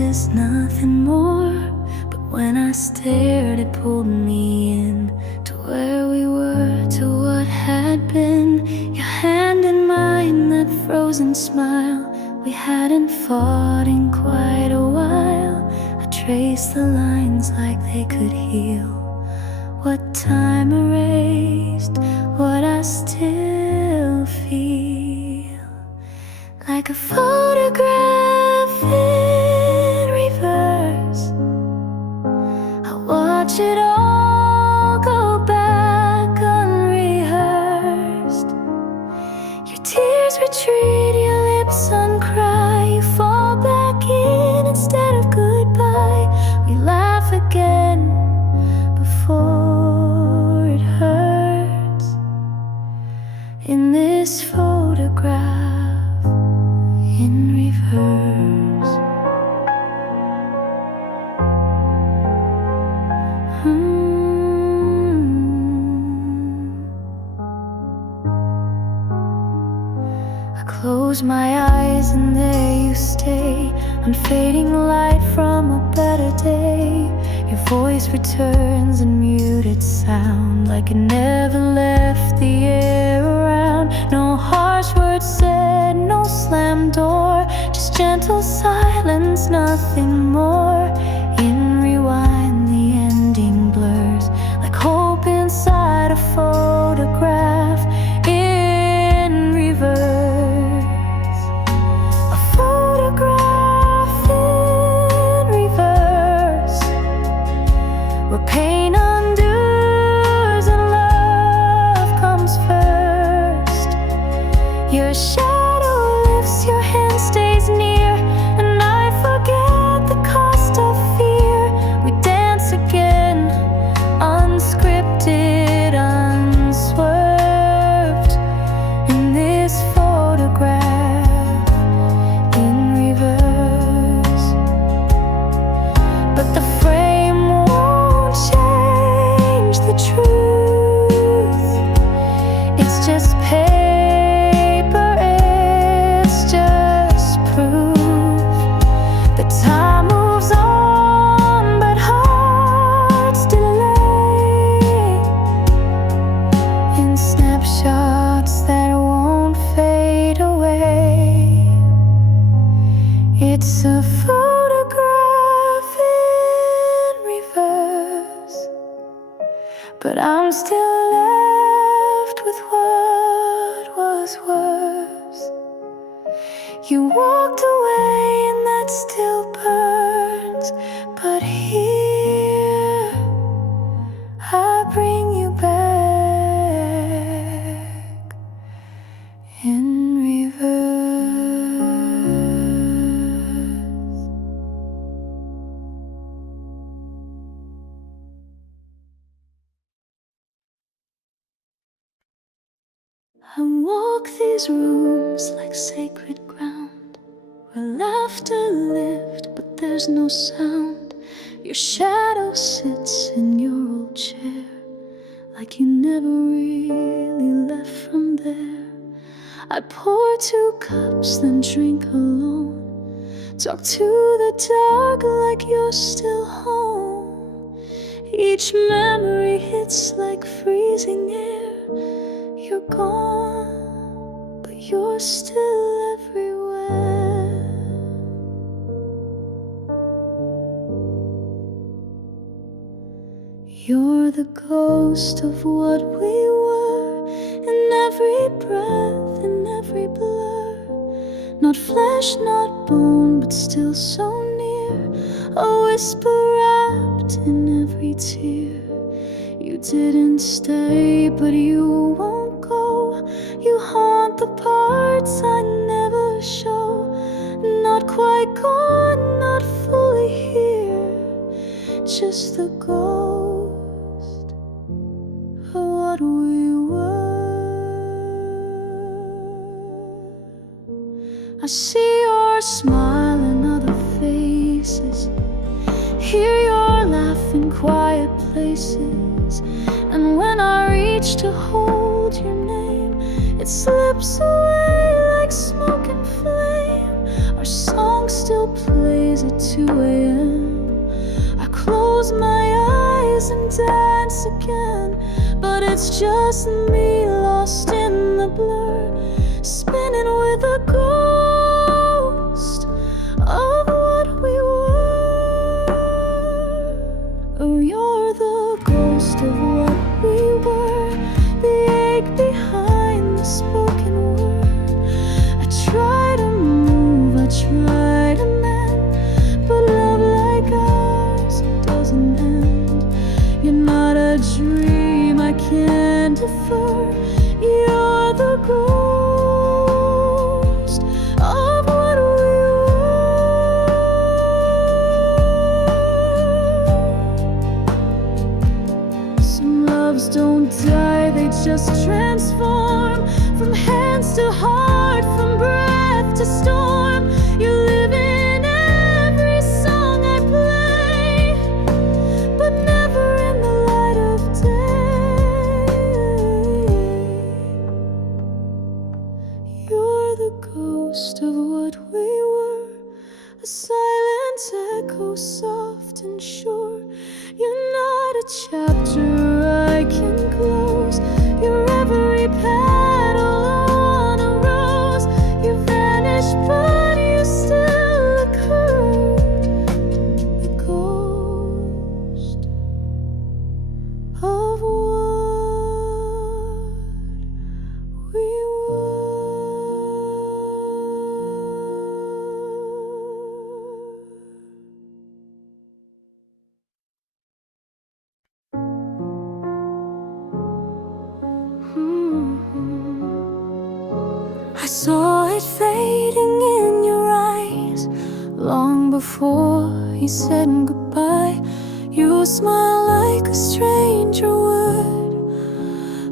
just nothing more. But when I stared, it pulled me in to where we were, to what had been. Your hand in mine, that frozen smile. We hadn't fought in quite a while. I traced the lines like they could heal what time erased, what I still feel. Like a photograph in reverse, I watch it all go back unrehearsed. Your tears retreat, your lips uncry. You fall back in instead of goodbye. We laugh again before it hurts. In this photograph in reverse. I close my eyes and there you stay, unfading light from a better day. Your voice returns in muted sound, like it never left the air around. No harsh words said, no slammed door, just gentle silence, nothing more. In rewind, the ending blurs, like hope inside a photograph in reverse. A photograph in reverse, where pain undoes and love comes first. Your shadow lifts, your hand stays near, and I forget the cost of fear. We dance again, unscripted, unswerved, in this photograph in reverse. But the frame won't change the truth. It's just paper, it's just proof that time moves on, but hearts delay in snapshots that won't fade away. It's a photograph in reverse, but I'm still left with what was worse. You walked away and that still burns, but here I bring you back in reverse. I walk these rooms like sacred ground, where laughter lived, but there's no sound. Your shadow sits in your old chair, like you never really left from there. I pour 2 cups, then drink alone, talk to the dark like you're still home. Each memory hits like freezing air. You're gone, but you're still everywhere. You're the ghost of what we were, in every breath, in every blur. Not flesh, not bone, but still so near. A whisper wrapped in every tear. You didn't stay, but you won't go. You haunt the parts I never show. Not quite gone, not fully here, just the ghost of what we were. I see your smile in other faces, hear your laugh in quiet places. And when I reach to hold your name, it slips away like smoke and flame. Our songs still plays at 2 a.m. I close my eyes and dance again, but it's just me lost in the blur, spinning with a ghost of what we were. Oh, you're the ghost of what we were, the ache behind the spoken word. I try to move, I try to mend, but love like ours doesn't end. You're not a dream I can't defer. You're the ghost of what we were. Some loves don't die, they just transform, from hands to heart, from breath to storm. You live in every song I play, but never in the light of day. You're the ghost of what we were, a silent echo, soft and sure. You're not a chapter I can close. You're every petal on a rose. You vanished, but you still occur. The ghost of what we were. I saw it fading in your eyes long before you said goodbye. You smiled like a stranger would,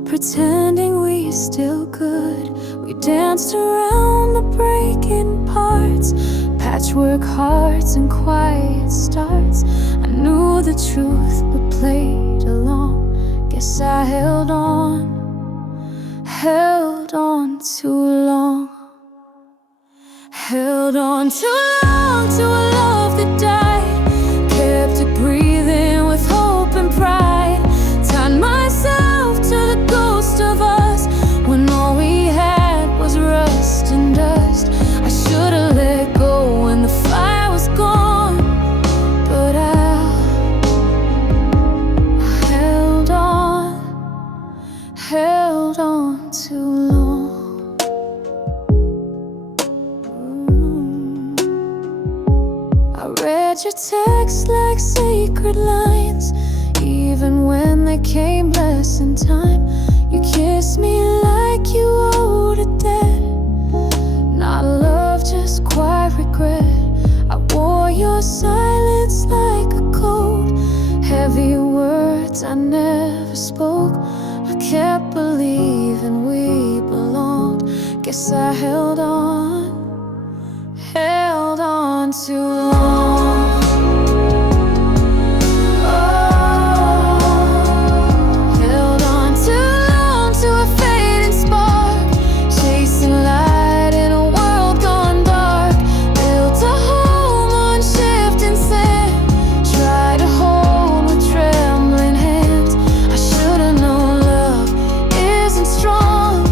pretending we still could. We danced around the breaking parts, patchwork hearts and quiet starts. I knew the truth but played along. Guess I held on too long. Held on too long to a love that died. Kept it breathing with hope and pride. Tied myself to the ghost of us when all we had was rust and dust. I should've let go when the fire was gone, but I held on too long. I read your texts like sacred lines, even when they came less in time. You kissed me like you owed a debt, not love, just quiet regret. I wore your silence like a coat, heavy words I never spoke. I kept believing we belonged. Guess I held on too long. Held on too long to a fading spark, chasing light in a world gone dark. Built a home on shifting sand, tried to hold with trembling hands. I should've known love isn't strong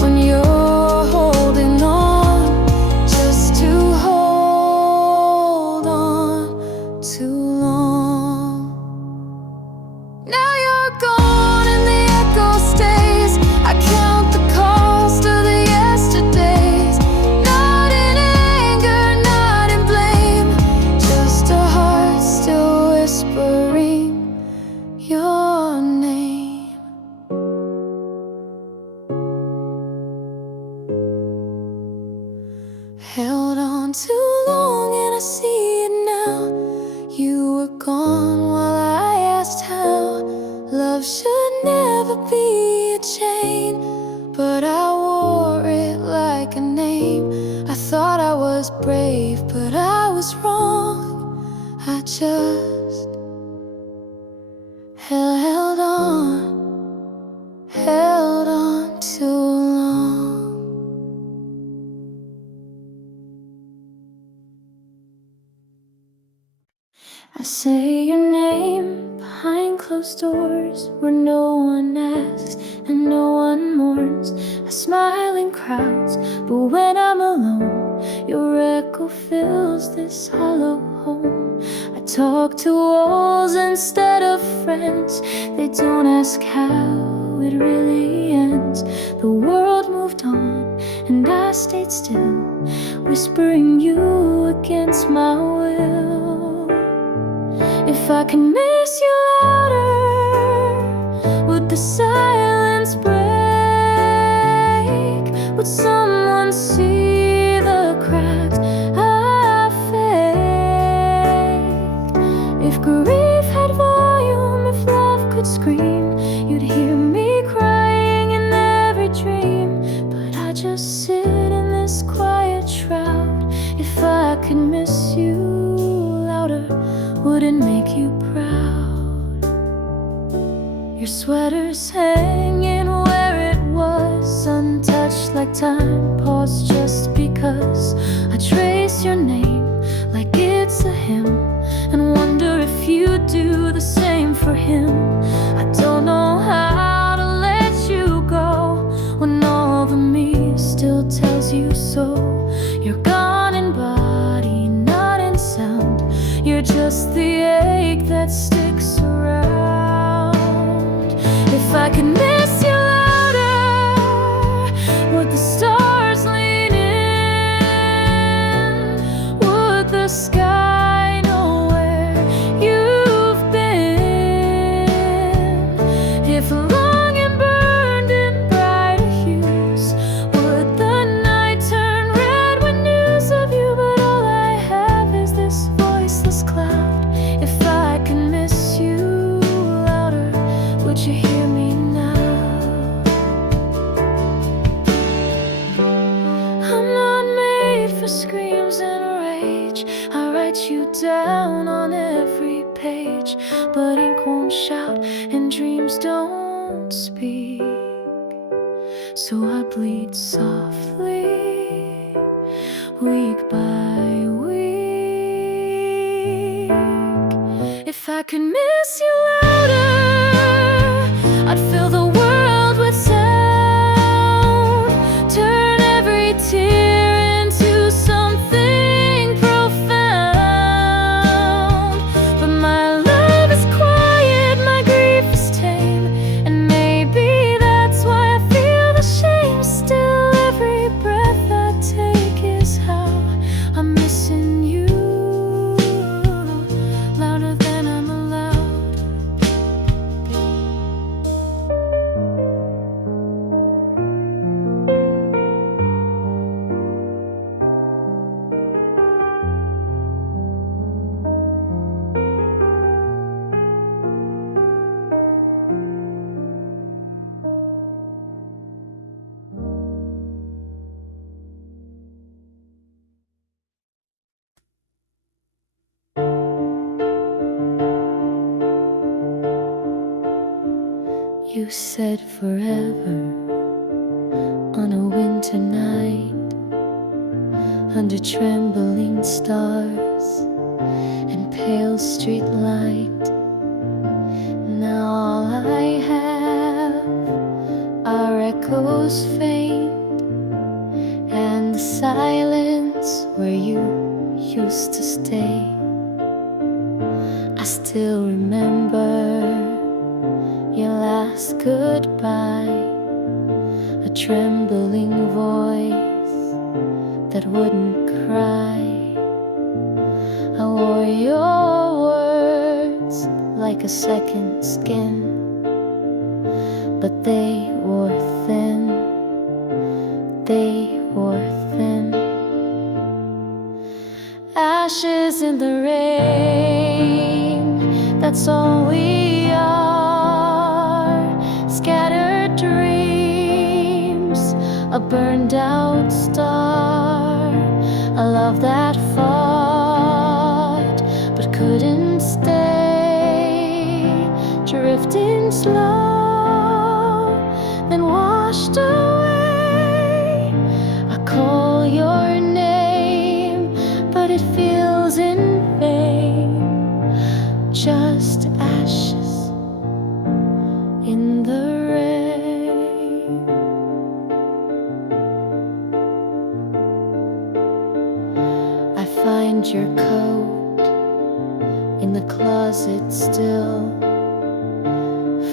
when you're holding on, just to hold on too long. Now you're gone and the echo stays. I count the cost of the yesterdays, not in anger, not in blame, just a heart still whispering your name. Held on too long and I see it now. You were gone while I asked how. Love should never be a chain, but I wore it like a name. I thought I was brave, but I was wrong. I just held on too long. I say your name behind closed doors, where no one asks and no one mourns. I smile in crowds, but when I'm alone, your echo fills this hollow home. I talk to walls instead of friends. They don't ask how it really ends. The world moved on and I stayed still, whispering you against my will. If I could miss you louder, would the silence break? Would someone see the cracks I faked? If grief had volume, if love could scream, you'd hear me crying in every dream. But I just sit in this quiet shroud. If I could miss you louder, would it make you proud? Your sweater's hanging where it was, untouched like time paused just because. I trace your name like it's a hymn and wonder if you do the same for him. I don't know how to let you go when all of me still tells you so. You're gone in body, not in sound. You're just the ache that sticks around. If I could miss you louder, would the stars lean in? Would the sky know where you've been? If longing burned in brighter hues, would the night turn red with news of you? But all I have is this voiceless cloud. If I could miss you louder, would you hear me now? I'm not made for screams and rage. I write you down on every page, but ink won't shout and dreams don't speak. So I bleed softly, week by week. If I could miss you louder, I'd fill the world with sound, turn every tear into something profound. But my love is quiet, my grief is tame, and maybe that's why I feel the shame. Still every breath I take is how I'm missing you, louder than I'm allowed. You said forever on a winter night, under trembling stars and pale street light. Now all I have are echoes faint and the silence where you used to stay. I still remember your last goodbye, a trembling voice that wouldn't cry. I wore your words like a second skin, but they wore thin, they wore thin. Ashes in the rain, that's all we are. Scattered dreams, a burned out star, a love that fought but couldn't stay, drifting slow, then washed away. I call your name, but it feels in vain. find your coat in the closet still,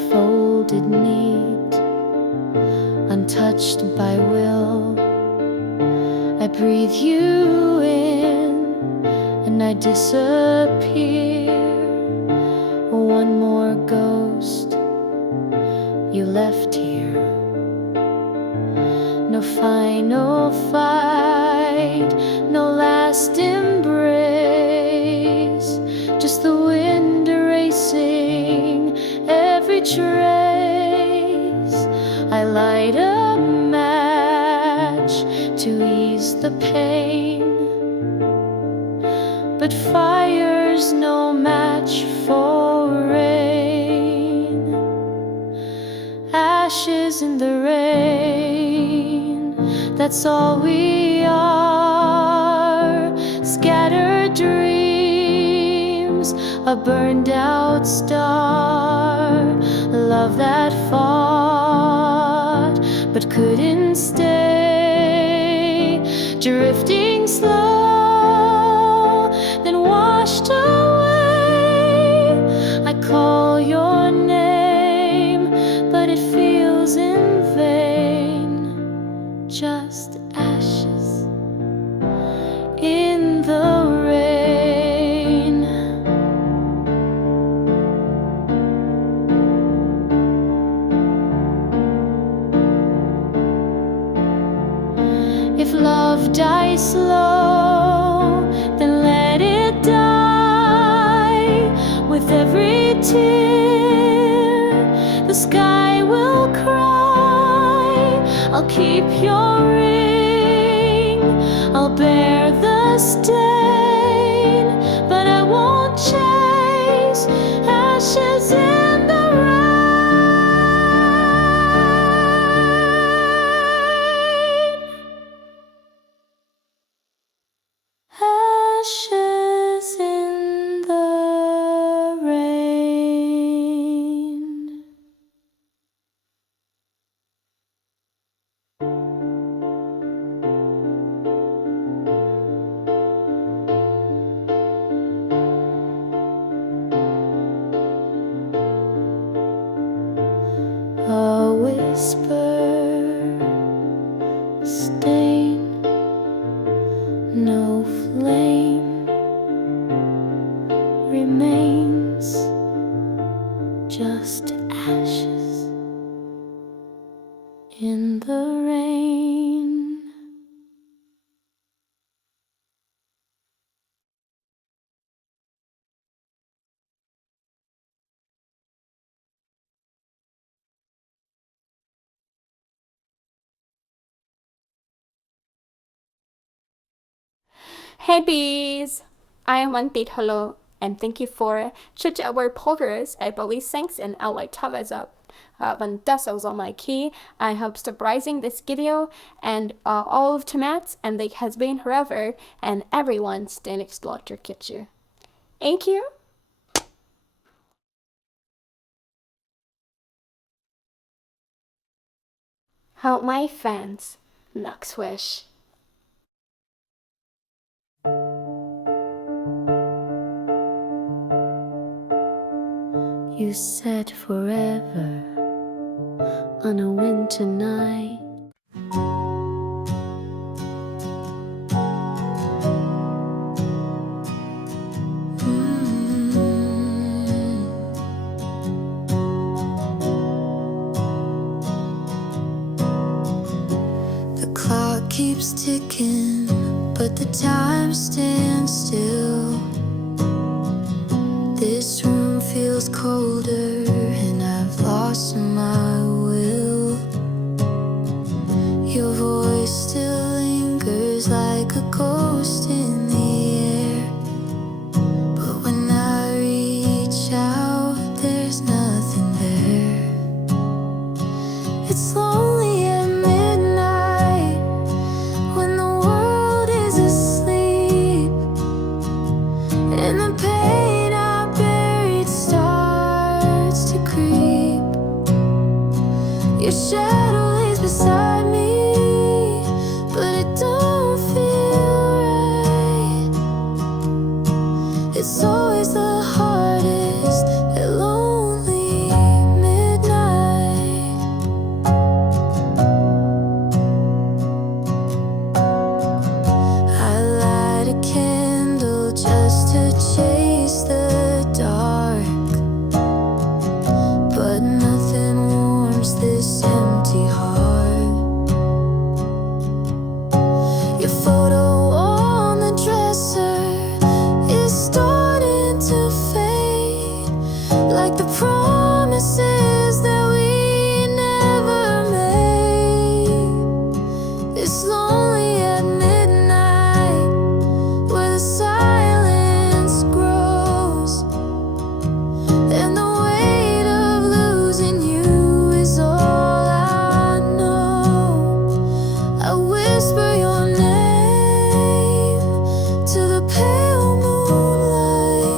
folded neat, untouched by will. I breathe you in and I disappear. One more ghost you left here. No final fight, no last embrace, just the wind erasing every trace. I light a match to ease the pain, but fire's no match for rain. Ashes in the rain, that's all we are. Scattered dreams, a burned out star. Love that fought but couldn't stay, drifting slow, then washed away. I call your name, but it feels in vain. Just ashes in the rain. If love dies slow, then let it die. With every tear, the sky will cry. I'll keep your ring, I'll bear the stain, but I won't chase ashes in the rain. Ashes in the rain. A whisper, stain, no flame remains, just ashes in the rain. Hey bees! I am Antit Hello, and thank you for choosing our progress. I believe thanks and I like thumbs up. When that's also my key, I hope surprising this video and all of tomats and they has been forever and everyone stay explore your kitchen. Thank you. How my fans next wish. You said forever on a winter night. The clock keeps ticking, but the time stands still. This room feels colder, and I've lost my will. Your voice still lingers like a ghost in the air, but when I reach out, there's nothing there. It's lonely at midnight when the world is asleep. It's always the hardest at lonely midnight. I light a candle just to chase the dark, but nothing warms this empty heart. Your photo on the dresser is starting to fade, like the promises that we never made. It's lonely at midnight, where the silence grows, and the weight of losing you is all I know. I whisper your name to the pale moonlight,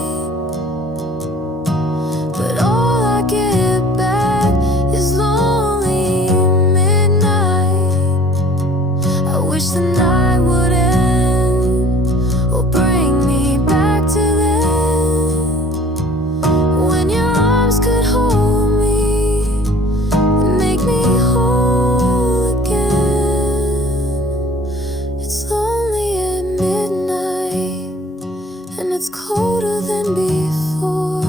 but all I get back is lonely midnight. I wish the night would end or bring me back to then, when your arms could hold me and make me whole again. It's lonely at midnight, and it's colder than before.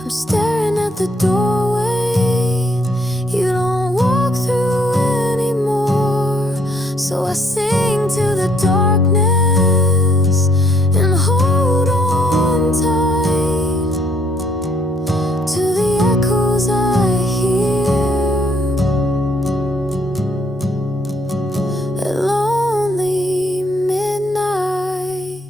I'm staring at the doorway you don't walk through anymore. So I sing to the darkness and hold on tight to the echoes I hear at lonely midnight.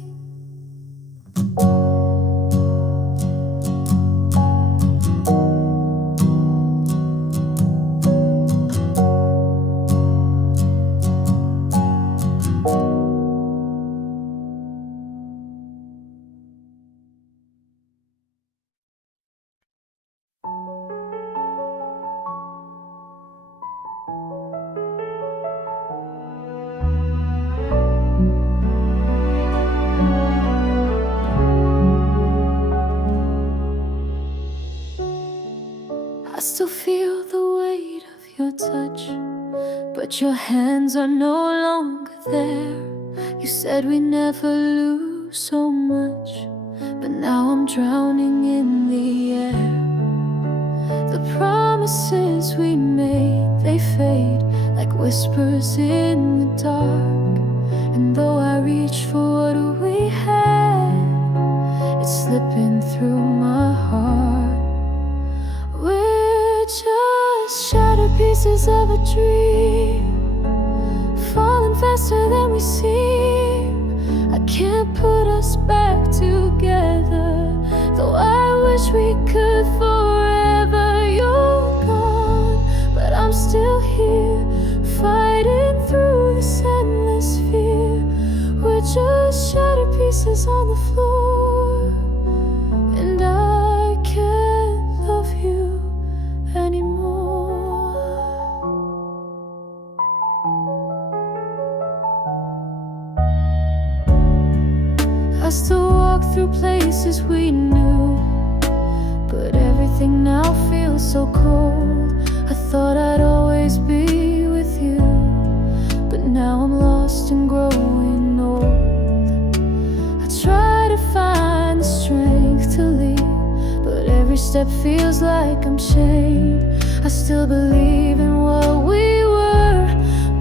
I still feel the weight of your touch, but your hands are no longer there. You said we never lose so much, but now I'm drowning in the air. The promises we made, they fade like whispers in the dark. And though I reach for what we had, it's slipping through my heart. We're just shattered pieces of a dream, falling faster than we seem. I can't put us back together, though I wish we could forever. You're gone, but I'm still here, fighting through this endless fear. We're just shattered pieces on the floor, and I can't love you anymore. I still walk through places we knew, but everything now feels so cold. I thought I'd always be with you, but now I'm lost and growing old. I try to find the strength to leave, but every step feels like I'm chained. I still believe in what we were,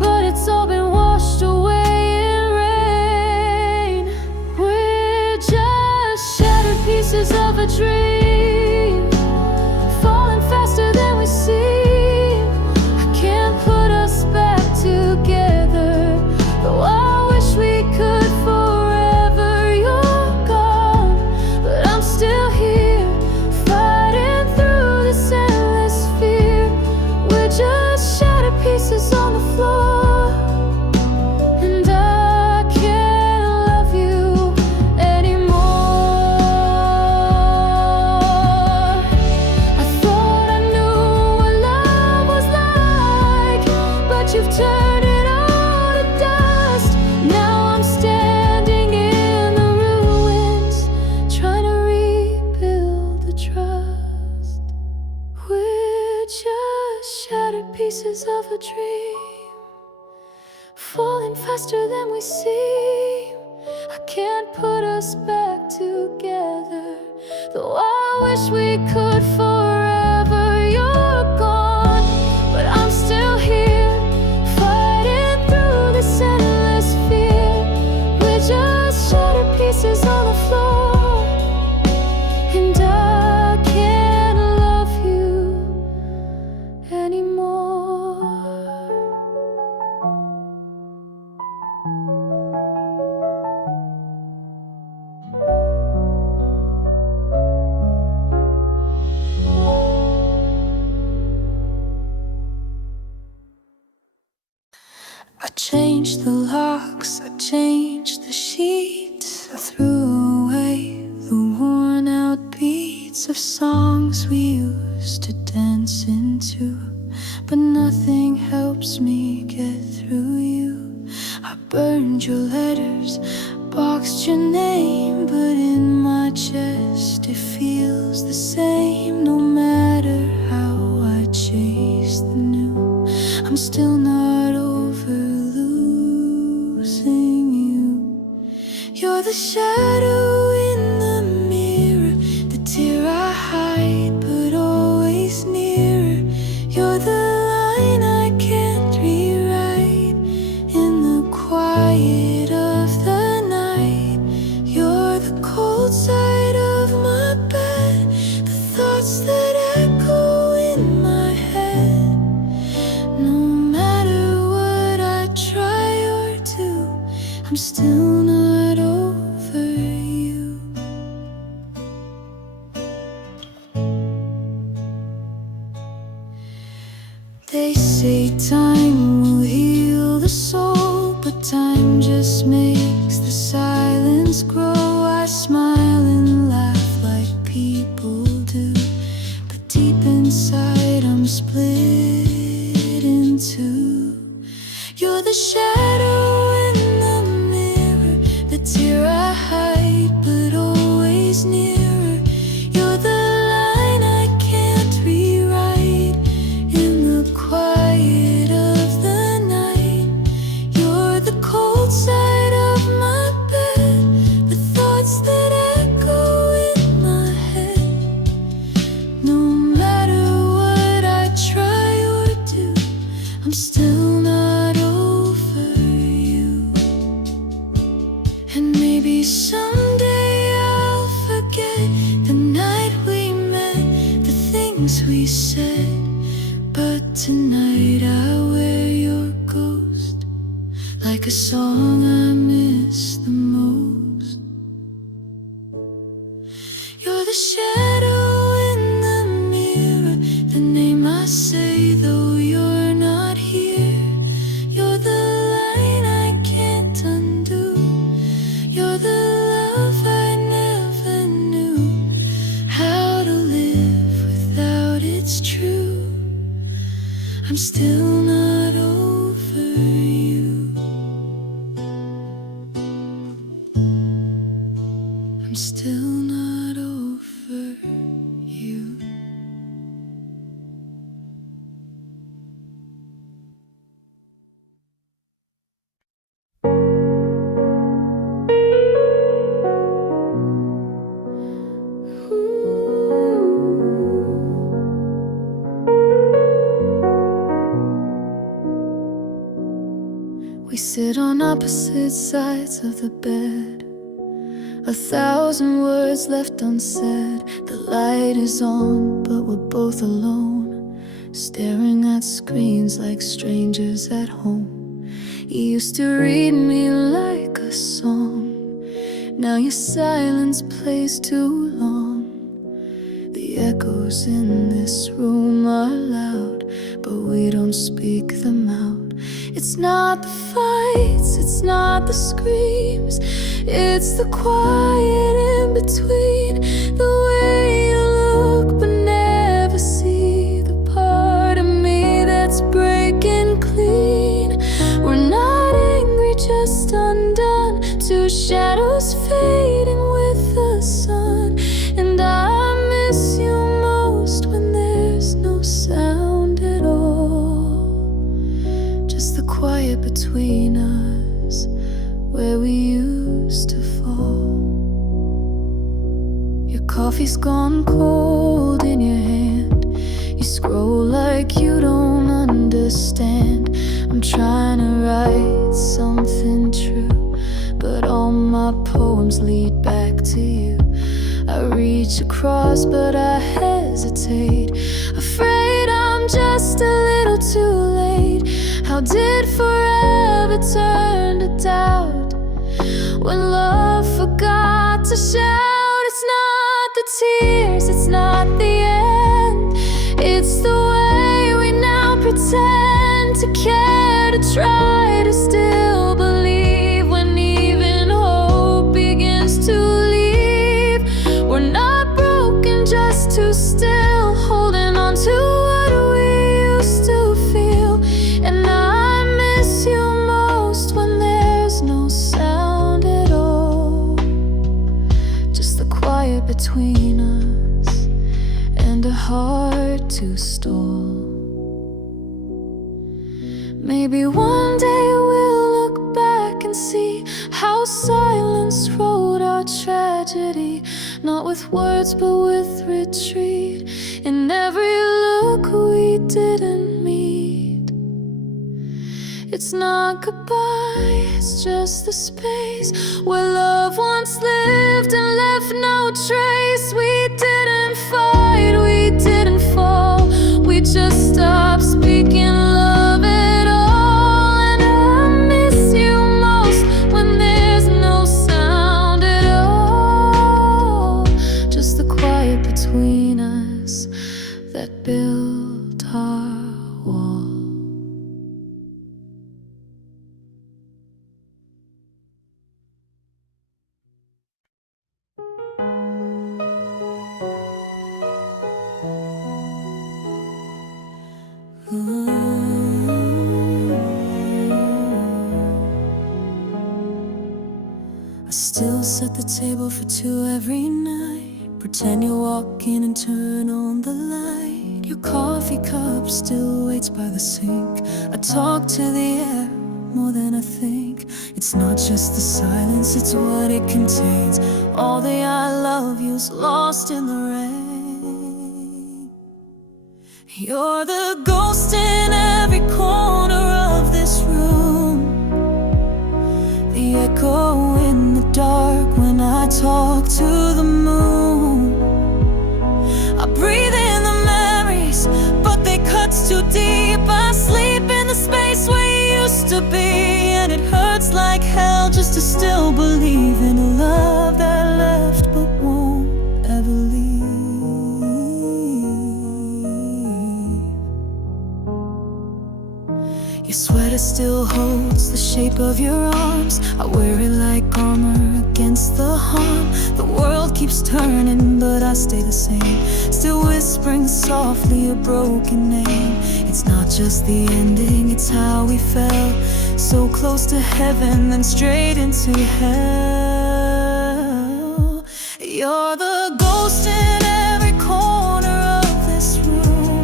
but it's all been washed away in rain. We're just shattered pieces of a dream, falling faster than we seem. I can't put us back together, though I wish we could forever. You're gone, but I'm still here, fighting through this endless fear. We're just shattered pieces on the floor, and I can't love you anymore. faster than we seem. I can't put us back together, though I wish we could forever. You're gone, but I'm still here, fighting through this endless fear. We're just shattered pieces on the floor, and I can't love you anymore. I changed the locks, I changed the sheets. I threw away the worn out beats of songs we used to dance into, but nothing helps me get through you. I burned your letters, boxed your name, but in my chest it feels the same. No matter how I chase the new, I'm still not over losing you. You're the shadow in the mirror, the tear I hide but always nearer. You're the line I can't rewrite in the quiet of the night. You're the cold side of my bed, the thoughts that echo in my head. No matter what I try or do, I'm still not over you. They say time will heal the soul, but time just makes the silence grow. I smile and laugh like people do, but deep inside I'm split in two. You're the shadow in the mirror, the tear I hide but always nearer. You're the line I can't rewrite in the quiet of the night. You're the cold side of my bed, the thoughts that echo in my head. No matter what I try or do, I'm still not over you. And maybe someday I'll forget the night we met, the things we said, but tonight I wear your ghost like a song I miss the most. You're the shadow in the mirror, the name I say though you're not here. You're the line I can't undo. You're the love I never knew how to live without. It's true, I'm still not over you. I'm still not over you. We sit on opposite sides of the bed, 1,000 words left unsaid. The light is on, but we're both alone, staring at screens like strangers at home. You used to read me like a song, now your silence plays too long. The echoes in this room are loud, but we don't speak them out. It's not the fights, it's not the screams, it's the quiet in between. The way you look but never see the part of me that's breaking clean. We're not angry, just undone, two shadows fading with the sun. And I miss you most when there's no sound at all, just the quiet between us coffee's gone cold in your hand. You scroll like you don't understand. I'm trying to write something true, but all my poems lead back to you. I reach across, but I hesitate, afraid I'm just a little too late. How did forever turn to doubt when love forgot to shout? It's not the tears, it's not the end, it's the way we now pretend to care, to try to still believe when even hope begins to leave. We're not broken, just too still, holding on to what we used to feel. And I miss you most when there's no sound at all, just the quiet between us and a heart to stall. Maybe one day we'll look back and see how silence wrote our tragedy, not with words but with retreat, in every look we didn't meet. It's not goodbye, it's just the space where love once lived and left no trace. We didn't fight, we didn't fall, we just stopped speaking love at all. And I miss you most when there's no sound at all, just the quiet between us that built our wall. I still set the table for two every night, pretend you walk in and turn on the light. Your coffee cup still waits by the sink. I talk to the air more than I think. It's not just the silence, it's what it contains. All the I love yous lost in the rain. You're the ghost in every corner of this room, the echo in the dark when I talk to the moon. I breathe in the memories, but they cut too deep. I sleep in the space where you used to be, and it hurts like hell just to still believe in a love that left but won't ever leave. Your sweater still holds the shape of your arms. I wear it like armor against the harm. The world keeps turning, but I stay the same, still whispering softly a broken name. It's not just the ending, it's how we fell, so close to heaven, then straight into hell. You're the ghost in every corner of this room,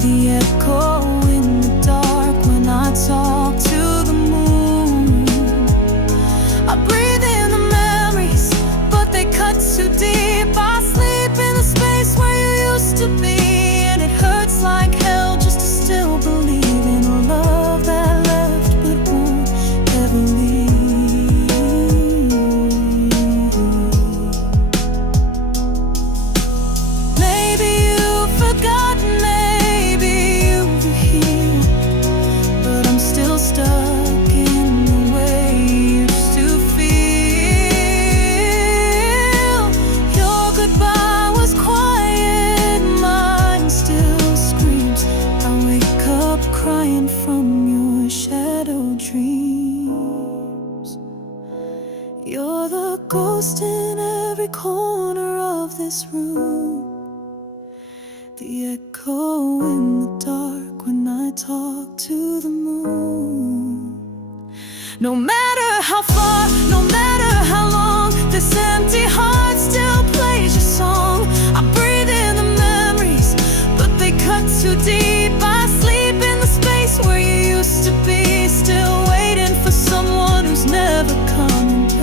the echo in the dark when I talk to the moon. I breathe in the memories, but they cut too deep. I sleep in the space where you used to be, and it hurts like hell just to still believe in a love that left but won't ever leave. Maybe you've forgotten, maybe you've healed, but I'm still stuck in the way you used to feel. Your goodbye was quiet, mine still screams. I wake up crying from your shadow dreams. You're the ghost in every corner of this room, the echo in the dark when I talk to the moon. No matter how far, no matter how long, this empty heart still plays your song. I breathe in the memories, but they cut too deep. I sleep in the space where you used to be, still waiting for someone who's never coming back.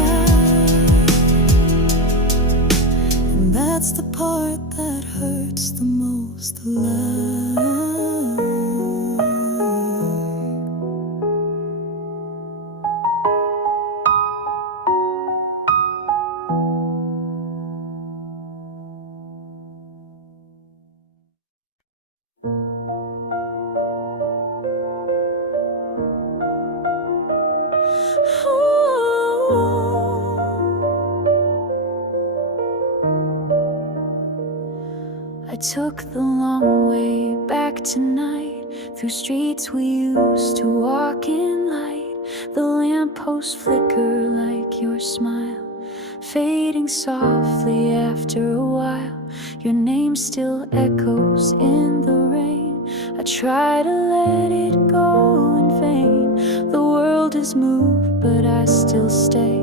took the long way back tonight, through streets we used to walk in light. The lampposts flicker like your smile, fading softly after a while. Your name still echoes in the rain. I try to let it go in vain. The world has moved, but I still stay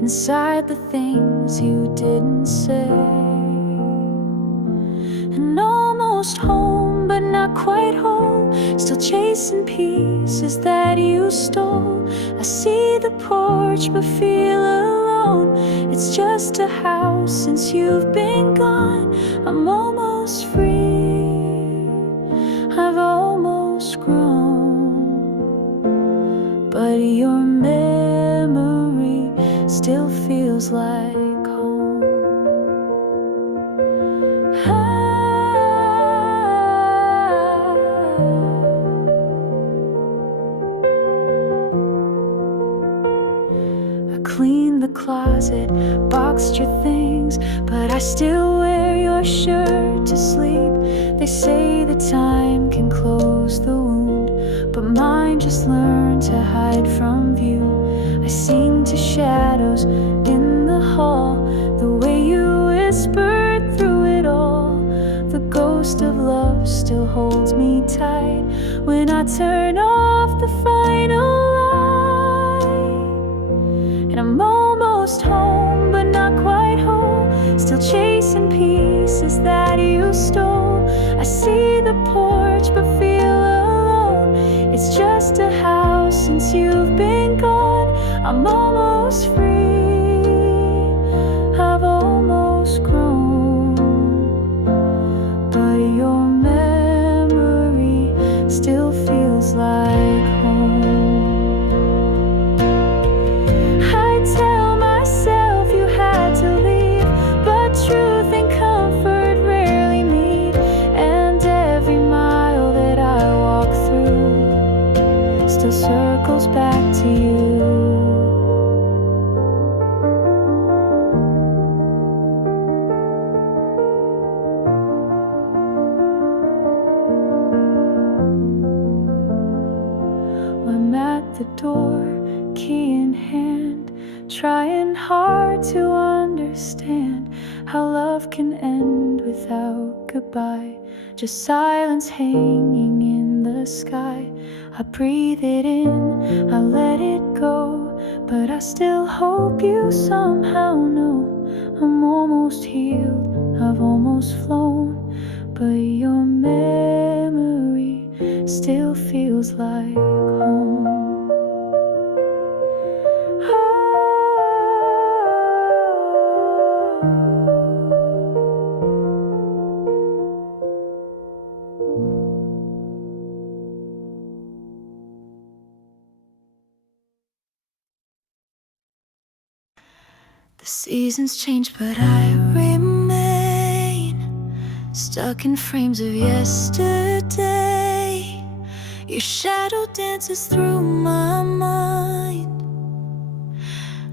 inside the things you didn't say. And almost home, but not quite home, still chasing pieces that you stole. I see the porch, but feel alone. It's just a house since you've been gone. I'm almost free, I've almost grown, but your memory still feels like home. I cleaned the closet, boxed your things, but I still wear your shirt to sleep. They say that time can close the wound, but mine just learned to hide from view. I sing to shadows in the hall, the way you whispered through it all. The ghost of love still holds me tight when I turn off the final light. And I'm almost home, but not quite whole, still chasing pieces that you stole. I see the porch, but feel alone. It's just a house since you've been gone. I'm almost free, I've almost grown, but your memory still feels like home. I tell myself you had to leave, but truth and comfort rarely meet. And every mile that I walk through still circles back to you. I'm at the door, key in hand, trying hard to understand how love can end without goodbye. Just silence hanging in the sky. I breathe it in, I let it go, but I still hope you somehow know I'm almost healed, I've almost flown, but your memory still feels like home. The seasons change, but I remain stuck in frames of yesterday. Your shadow dances through my mind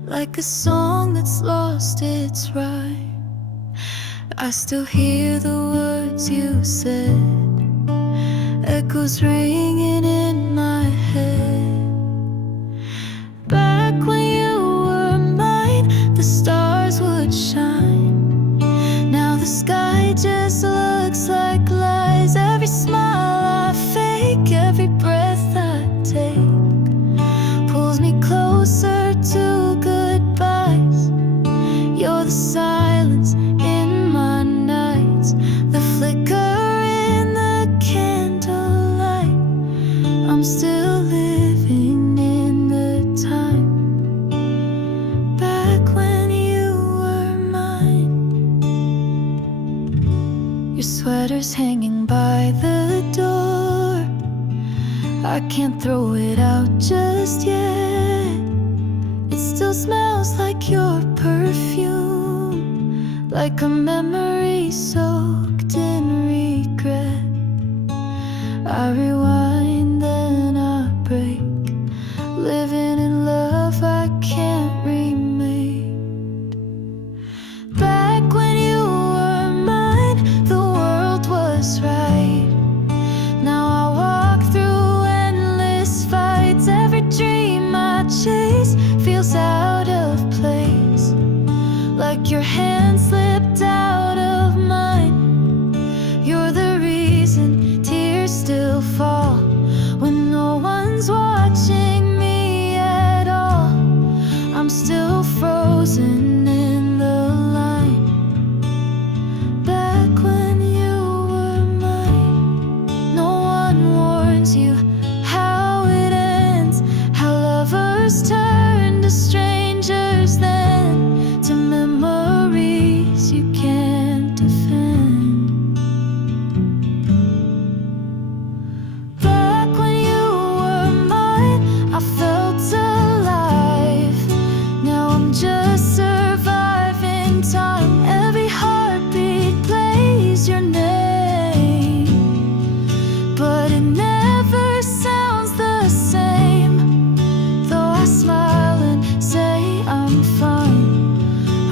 like a song that's lost its rhyme. I still hear the words you said, echoes ringing in my head. Back when you were mine, the stars would shine. Now the sky just looks like lies. Every smile I fake, every breath I take pulls me closer to goodbyes. You're the silence in my nights, the flicker in the candlelight. I'm still living in the time back when you were mine. Your sweater's hanging by the door, I can't throw it out just yet. It still smells like your perfume, like a memory soaked in regret. I rewind then I break, living in love I can't remake. Back when you were mine, the world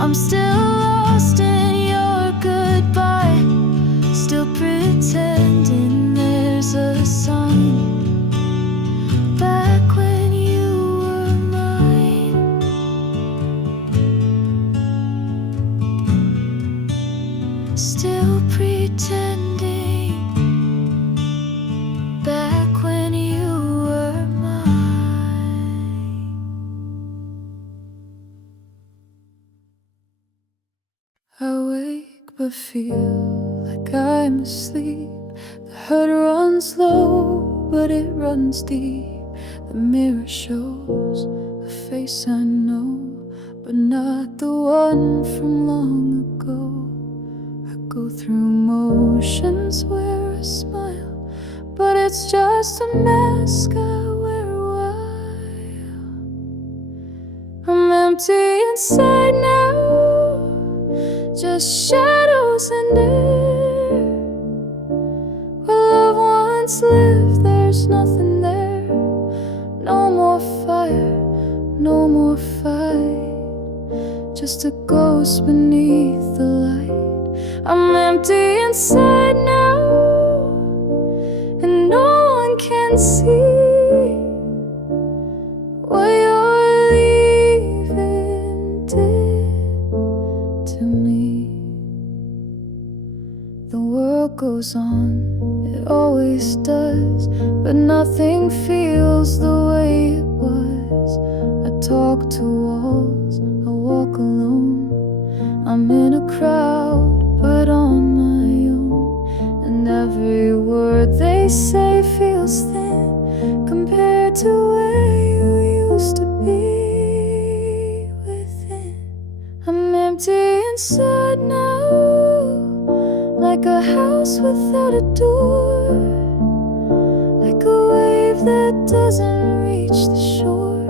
I'm still lost in your goodbye, still pretending there's a sign back when you were mine. Still pretending back when you were mine. I wake but feel like I'm asleep. The hurt runs low, but it runs deep. The mirror shows a face I know, but not the one from long ago. I go through motions, wear a smile, but it's just a mask I wear a while. I'm empty inside now, just shadows and air. Where love once lived, there's nothing there. No more fire, no more fight, just a ghost beneath the light. I'm empty inside now, and no one can see what you're leaving did to me. The world goes on, it always does, but nothing feels the way it was. I talk to walls, I walk alone. I'm in a crowd, but on my own. And every word they say feels thin compared to where you used to be within. I'm empty inside now, like a house without a door, like a wave that doesn't reach the shore.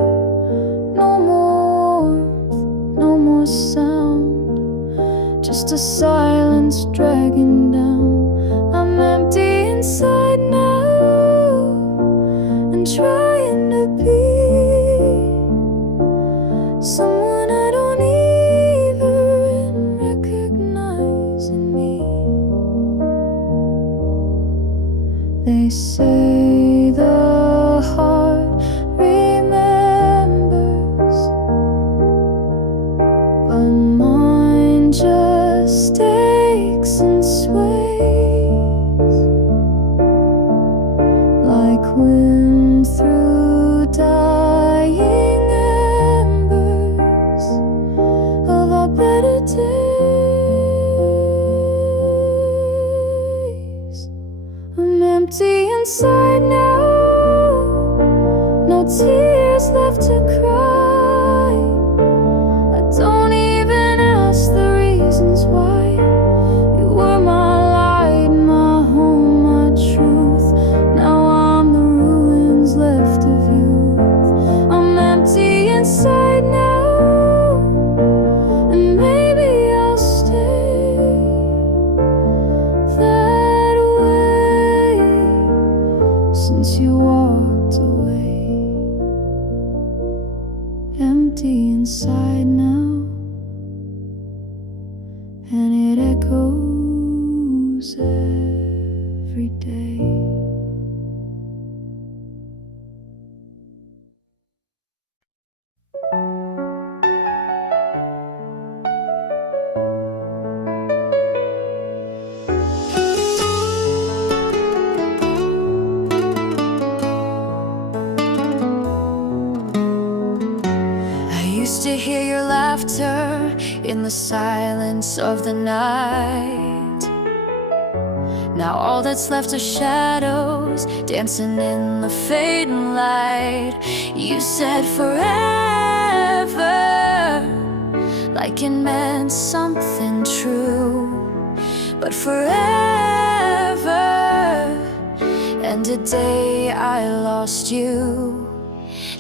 No more warmth, no more sound, just a silence dragging down. I'm empty inside now, and trying to be someone I don't even recognize in me. They say the heart remembers, but mine just aches and sways like wind through dying embers of our better days. I'm empty inside now, no tears left to cry. I don't even ask the reasons why. You were my light, my home, my truth. Now I'm the ruins left of youth. I'm empty inside now, and maybe I'll stay that way since you walked away. Empty inside now, and it echoes every day. I used to hear your laughter in the silence of the night. Now all that's left are shadows dancing in the fading light. You said forever, like it meant something true, but forever ended the day I lost you.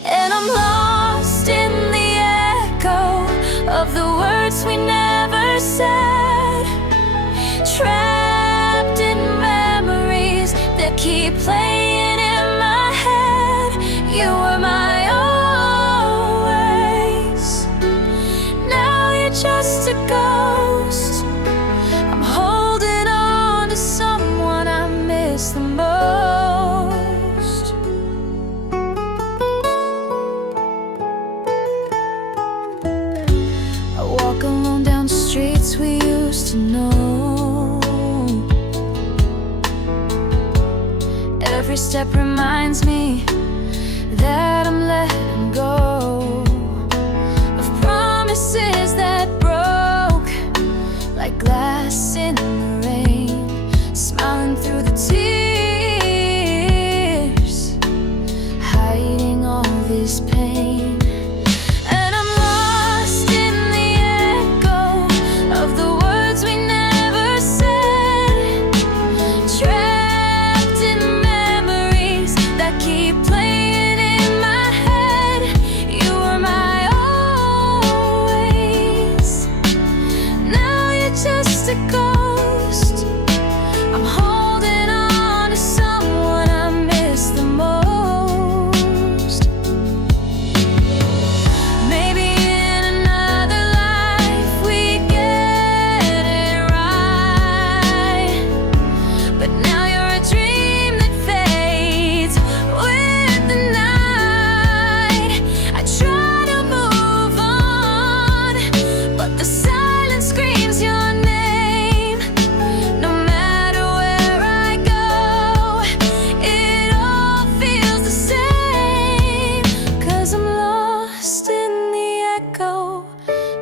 And I'm lost in the echo of the words we never said, trapped in memories that keep playing in my head. You were my always, now you're just a Every step reminds me that I'm letting go of promises that broke like glass in the rain, smiling through the tears, hiding all this pain. And I'm lost in the echo of the words we never said, trapped in memories that keep playing in my head. You were my always, now you're just a ghost. I'm holding on to someone I miss the most. Maybe in another life we get it right, but now you're a dream that fades with the night. I try to move on, but the silence screams your name. No matter where I go, it all feels the same. 'Cause I'm lost in the echo,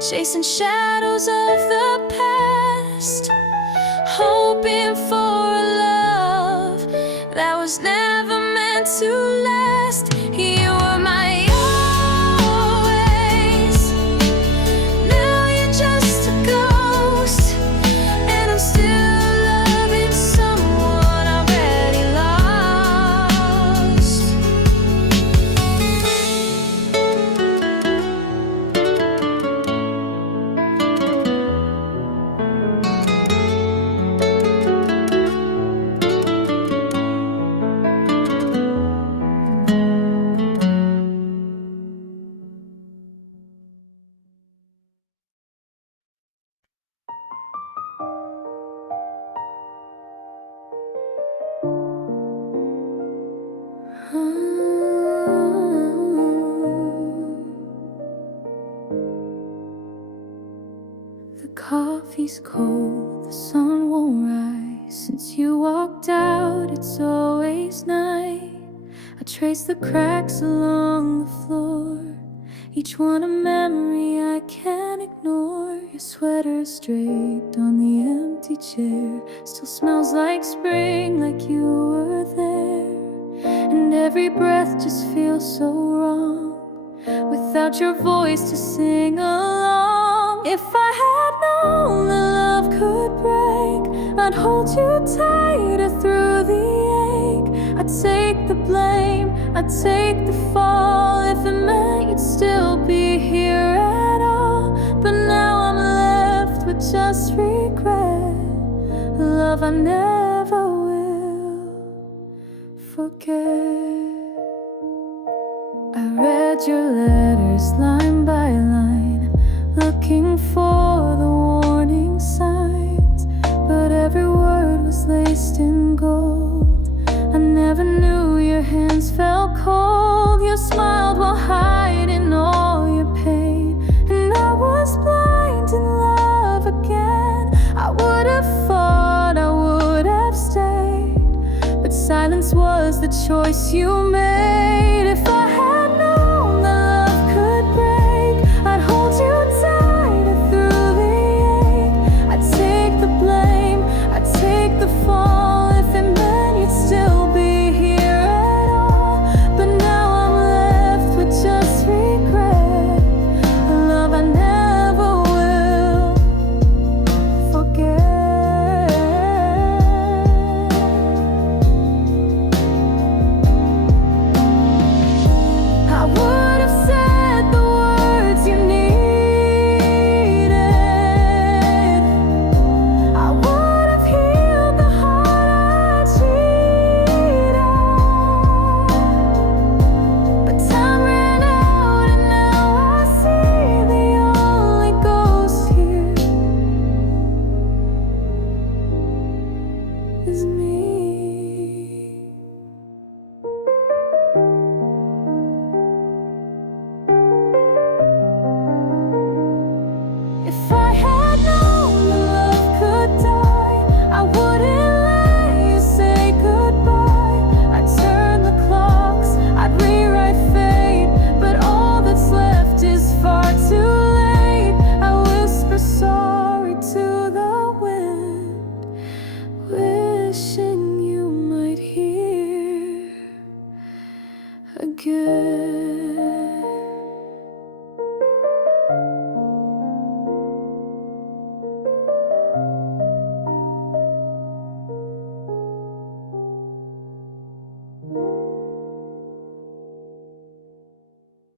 chasing shadows of the past, hoping for a love that was never meant to last. You were my always, now you're just a ghost, and I'm still loving someone already lost. The coffee's cold, the sun won't rise. Since you walked out, it's always night. I trace the cracks along the floor, each one a memory I can't ignore. Your sweater's draped on the empty chair, still smells like spring, like you were there. And every breath just feels so wrong without your voice to sing along. If I had known that love could break, I'd hold you tighter through the ache. I'd take the blame, I'd take the fall, if it meant you'd still be here at all. But now I'm left with just regret, love I never will forget. I read your letters line by line, looking for the warning signs, but every word was laced in gold. I never knew your hands felt cold. You smiled while hiding all your pain, and I was blind in love again. I would have fought, I would have stayed, but silence was the choice you made. If I had known that love could break, I'd hold you tighter through the ache. I'd take the blame, I'd take the fall, if it meant you'd still be here at all. But now I'm left with just regret, a love I never will forget. I would have said the words you needed, I would have healed the heart I cheated. But time ran out, and now I see the only ghost here is me. If I